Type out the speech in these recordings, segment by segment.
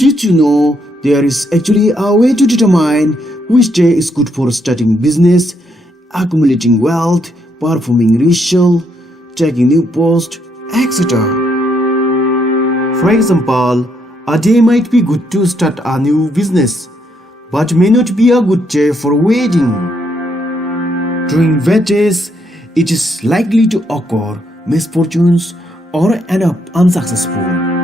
Did you know there is actually a way to determine which day is good for starting business, accumulating wealth, performing ritual, taking new post, etc. For example, a day might be good to start a new business, but may not be a good day for wedding. During that days, it is likely to occur misfortunes or end up unsuccessful.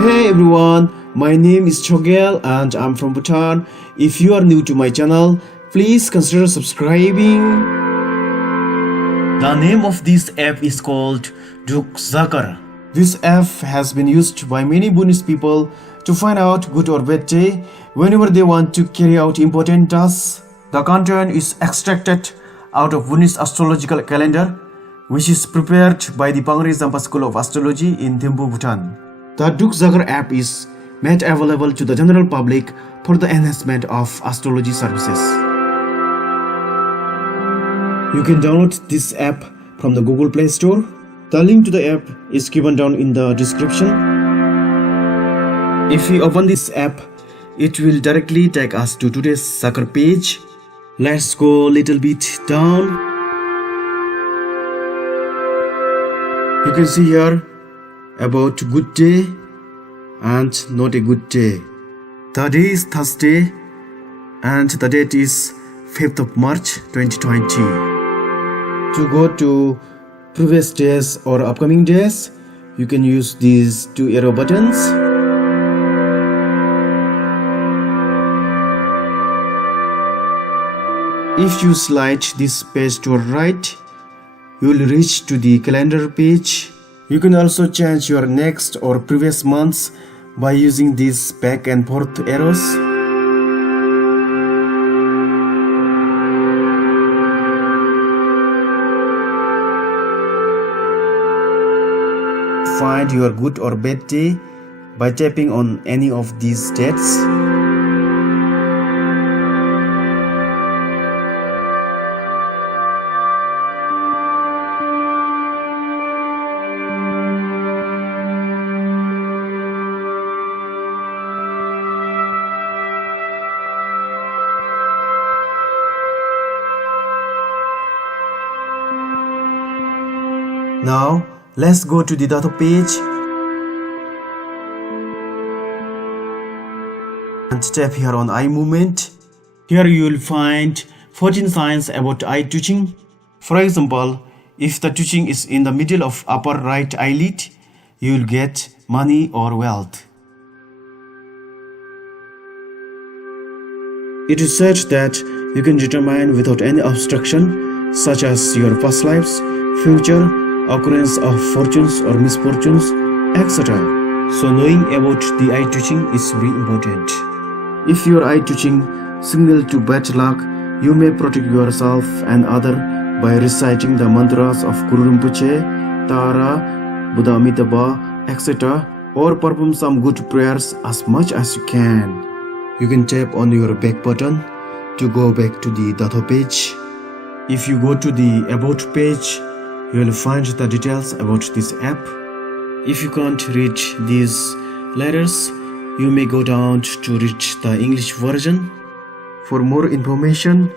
Hey everyone, my name is Chogyal and I'm from Bhutan. If you are new to my channel, please consider subscribing. The name of this app is called Druk Zakar. This app has been used by many Bhutanese people to find out good or bad day whenever they want to carry out important tasks. The content is extracted out of Bhutanese astrological calendar, which is prepared by the Pangrey Zampa School of Astrology in Thimphu, Bhutan. The Druk Zakar app is made available to the general public for the enhancement of astrology services. You can download this app from the Google Play Store. The link to the app is given down in the description. If we open this app, it will directly take us to today's Zakar page. Let's go a little bit down. You can see here about good day and not a good day. The day is Thursday and the date is 5th of March 2020. To go to previous days or upcoming days, you can use these two arrow buttons. If you slide this page to right, you will reach to the calendar page. You can also change your next or previous months by using these back and forth arrows. Find your good or bad day by tapping on any of these dates. Now, let's go to the data page and tap here on eye movement. Here you will find 14 signs about eye twitching. For example, if the twitching is in the middle of upper right eyelid, you will get money or wealth. It is said that you can determine without any obstruction, such as your past lives, future, occurrence of fortunes or misfortunes, etc. So knowing about the eye twitching is very important. If your eye twitching signal to bad luck, you may protect yourself and other by reciting the mantras of Guru Rinpoche, Tara, Buddha Amitabha, etc. or perform some good prayers as much as you can. You can tap on your back button to go back to the data page. If you go to the About page, you will find the details about this app. If you can't read these letters, you may go down to read the English version. For more information,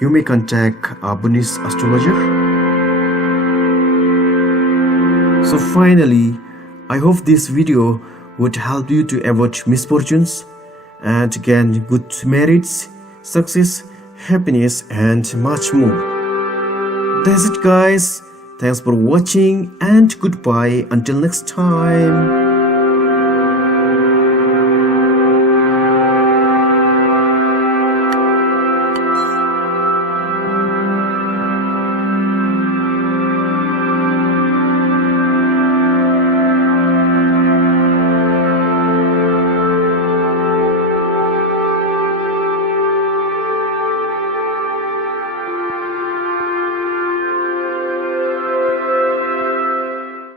you may contact a Bhutanese astrologer. So finally, I hope this video would help you to avoid misfortunes and gain good merits, success, happiness and much more. That's it guys. Thanks for watching and goodbye until next time.